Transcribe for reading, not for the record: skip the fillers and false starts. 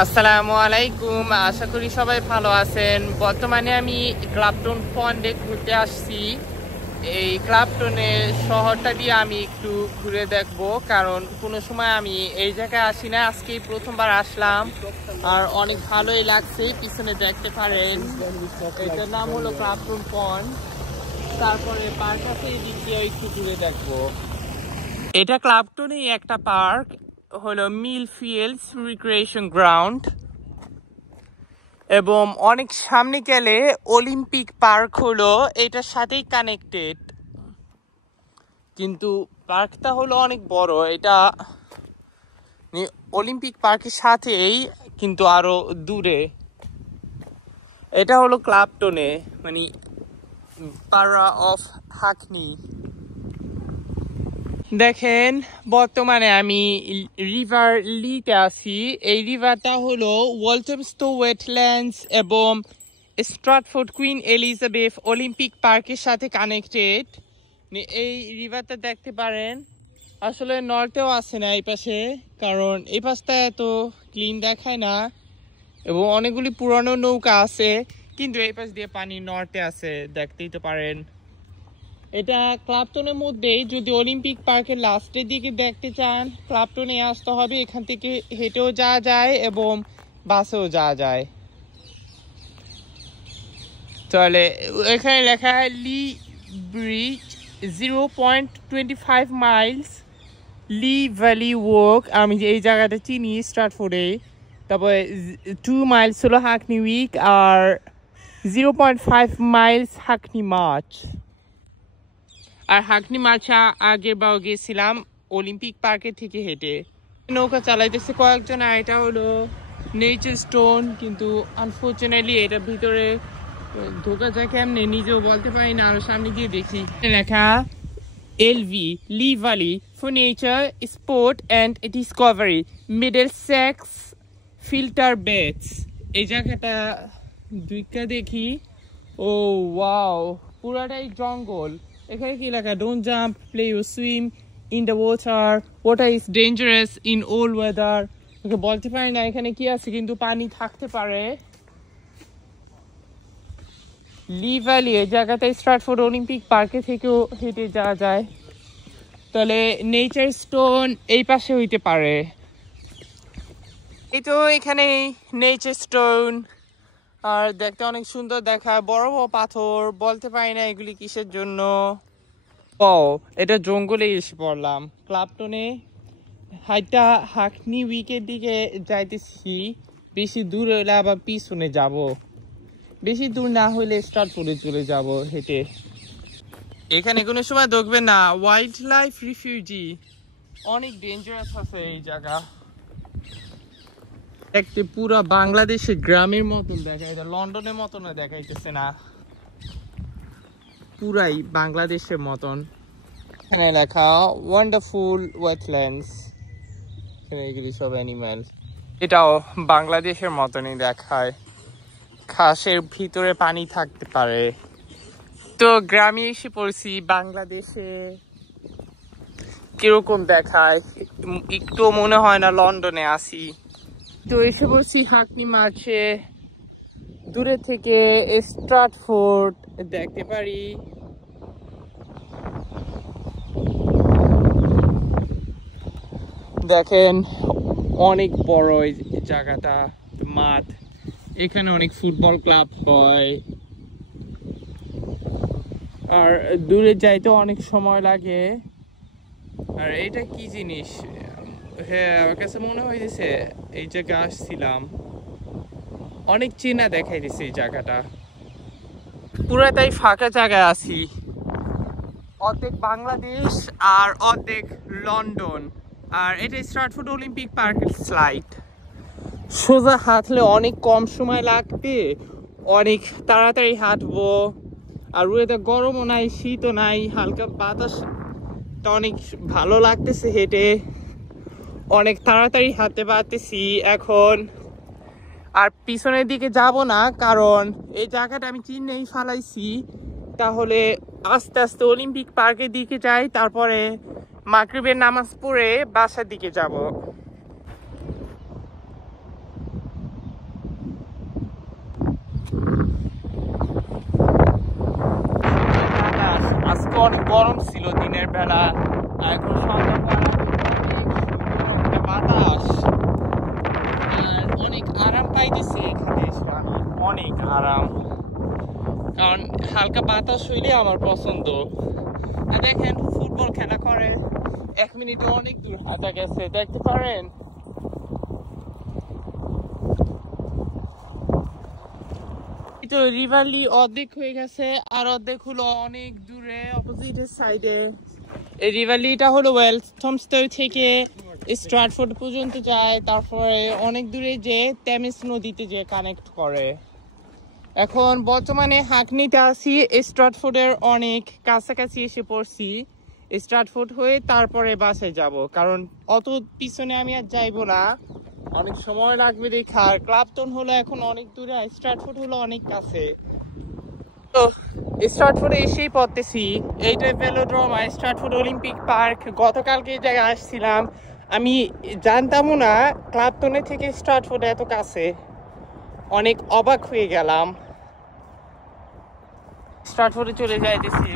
আসসালামু আলাইকুম, আশা করি সবাই ভালো আছেন। বর্তমানে আমি ক্লাপটন পন্ডে ঘুরতে আসছি। এই ক্লাপটনের শহরটা দিয়ে আমি একটু ঘুরে দেখব, কারণ কোনো সময় আমি এই জায়গায় আসি না, আজকেই প্রথমবার আসলাম আর অনেক ভালোই লাগছে। পিছনে দেখতে পারেন, এটার নাম হলো ক্লাপটন পন্ড। তারপরে পার্ক আছে, এই দিক দিয়ে একটু ঘুরে দেখবো। এটা ক্লাপটনেই একটা পার্ক, হলো মিলফিল্ডস রিক্রিয়েশন গ্রাউন্ড, এবং অনেক সামনে গেলে অলিম্পিক পার্ক হলো এটার সাথেই কানেক্টেড, কিন্তু পার্কটা হলো অনেক বড়। এটা অলিম্পিক পার্কের সাথেই, কিন্তু আরো দূরে। এটা হলো ক্লাপটনে, মানে পাড়া অফ হাকনি। দেখেন, বর্তমানে আমি রিভার লিতে আছি। এই রিভারটা হলো ওয়ালথমস্টো ওয়েটল্যান্ডস এবং স্ট্রাটফোর্ড কুইন এলিজাবেথ অলিম্পিক পার্কের সাথে কানেক্টেড। এই রিভারটা দেখতে পারেন, আসলে নর্থেও আছে না এই পাশে, কারণ এই পাশটা এত ক্লিন দেখায় না, এবং অনেকগুলি পুরানো নৌকা আছে, কিন্তু এই পাশ দিয়ে পানি নর্থে আছে, দেখতেই তো পারেন। এটা ক্লাপটনের মধ্যেই। যদি অলিম্পিক পার্কের লাস্টের দিকে দেখতে চান, ক্লাপটনে আসতে হবে। এখান থেকে হেঁটেও যাওয়া যায় এবং বাসেও যাওয়া যায়। তাহলে এখানে লেখা লি ব্রিজ 0.25 মাইলস লি ভ্যালি ওয়াক। আমি এই জায়গাটা চিনি, স্ট্রাটফোর্ডে। তারপরে 2 মাইলস হলো হাকনি উইক, আর 0.5 মাইলস হাকনি মার্চ। আর হাকনি মার্চে আগের বার গেছিলাম অলিম্পিক পার্কের থেকে হেঁটে। নৌকা চালাইতেছে কয়েকজন, আর এটা হলো নেচার স্টোন, কিন্তু আনফর্চুনেটলি এটার ভিতরে ঢোকা যায় কেমনে নিজেও বলতে পারি না। আরো সামনে গিয়ে দেখি লেখা LV Lee Valley for nature sport and discovery Middlesex filter beds. এই জায়গাটা দুইটা দেখি। ও ওয়াও, পুরাটাই জঙ্গল। এখানে কি লেখা? Don't jump, play or swim in the water, water is dangerous in all weather. Okay বলতে পারি না এখানে কি আছে, কিন্তু পানি থাকতে পারে। লি ভ্যালি এই জায়গাতে স্ট্রাটফোর্ড অলিম্পিক পার্কে থেকেও হেঁটে যাওয়া যায়। তাহলে নেচার স্টোন এই পাশে হইতে পারে। এই তো এখানে নেচার স্টোন, আর দেখতে অনেক সুন্দর দেখায়, বড় বড় পাথর। বলতে পারি না এগুলি কিসের জন্য। ও, এটা জঙ্গলে এসে পড়লাম। ক্লাপটনে হাইটা হাকনি উইকের দিকে যাইতেছি। বেশি দূর হইলে আবার পিছনে যাব, বেশি দূর না হইলে স্ট্রাটফোর্ডে চলে যাব হেঁটে। এখানে কোনো সময় দেখবেন না, ওয়াইল্ড লাইফ রিফিউজি, অনেক ডেঞ্জারাস আছে এই জায়গা। দেখতে পুরো বাংলাদেশের গ্রামের মতন দেখায়, লন্ডনের মতন দেখাইতেছে না, পুরাই বাংলাদেশের মতন। এখানে লেখা ওয়ান্ডারফুল ওয়েটল্যান্ডস, এখানে এগুলি সব অ্যানিম্যাল। এটাও বাংলাদেশের মতনই দেখায়, ঘাসের ভিতরে পানি থাকতে পারে। তো গ্রামে এসে পড়ছি। বাংলাদেশে কিরকম দেখায় একটু মনে হয় না লন্ডনে আসি। তো এসে পড়ছি হাকনি মার্চে। দূরে থেকে স্ট্রাটফোর্ড দেখতে পারি। দেখেন, অনেক বড় এই জায়গাটা, মাঠ। এখানে অনেক ফুটবল ক্লাব হয়, আর দূরে যাইতে অনেক সময় লাগে। আর এটা কি জিনিস? হ্যাঁ, আমার কাছে মনে হয়েছে এই জায়গায় আসছিলাম, অনেক চেনা দেখাই দিছে এই জায়গাটা। পুরাটাই ফাঁকা জায়গায় আছি, অর্ধেক বাংলাদেশ আর অর্ধেক লন্ডন। আর এটা স্ট্রাটফোর্ড অলিম্পিক পার্কের স্লাইড। সোজা হাঁটলে অনেক কম সময় লাগবে, অনেক তাড়াতাড়ি হাঁটবো। আর ওয়েদার গরমও নাই, শীতও নাই, হালকা বাতাসটা অনেক ভালো লাগতেছে হেঁটে। অনেক তাড়াতাড়ি হাঁটতে পারতেছি এখন। আর পিছনের দিকে যাব না, কারণ এই জায়গাটা আমি চিনেই ফেলাইছি। তাহলে আস্তে আস্তে অলিম্পিক পার্কের দিকে যাই, তারপরে মাগরিবের নামাজ পড়ে বাসার দিকে যাব। আজকে অনেক গরম ছিল দিনের বেলা, এখন সন্ধ্যাবেলা অনেক বাতাস আর অনেক আরাম পাইতেছে এখানে এসে আমি, অনেক আরাম, কারণ হালকা বাতাস হইলে আমার পছন্দ। দেখেন ফুটবল খেলা করে 1 মিনিটে অনেক দূর হাঁটা গেছে, দেখতে পারেন। রিভারলি অর্ধেক হয়ে গেছে আর অর্ধেক হলো অনেক দূরে অপোজিট সাইডে। এই রিভারলিটা হলো ওয়েলথমস্টন থেকে স্ট্র্যাটফোর্ড পর্যন্ত যায়, তারপরে অনেক দূরে যে টেমিস নদীতে যে কানেক্ট করে। এখন বর্তমানে হাঁকনিতে আছি, স্ট্র্যাটফোর্ডের অনেক কাছাকাছি এসে পড়ছি। স্ট্র্যাটফোর্ড হয়ে তারপরে বাসে যাব, কারণ অত পিছনে আমি আর যাইবো না, অনেক সময় লাগবে দেখা। আর ক্লাপটন হলো এখন অনেক দূরে, স্ট্র্যাটফোর্ড হলো অনেক কাছে। তো স্ট্র্যাটফোর্ডে এসেই পড়তেছি, এইটাই ভেলোড্রোম আর স্ট্র্যাটফোর্ড অলিম্পিক পার্ক। গতকালকে এই জায়গায় আসছিলাম, আমি জানতামও না ক্লাপটনে থেকে স্ট্র্যাটফোর্ড এত কাছে, অনেক অবাক হয়ে গেলাম। স্ট্র্যাটফোর্ডে চলে যাইতেছি।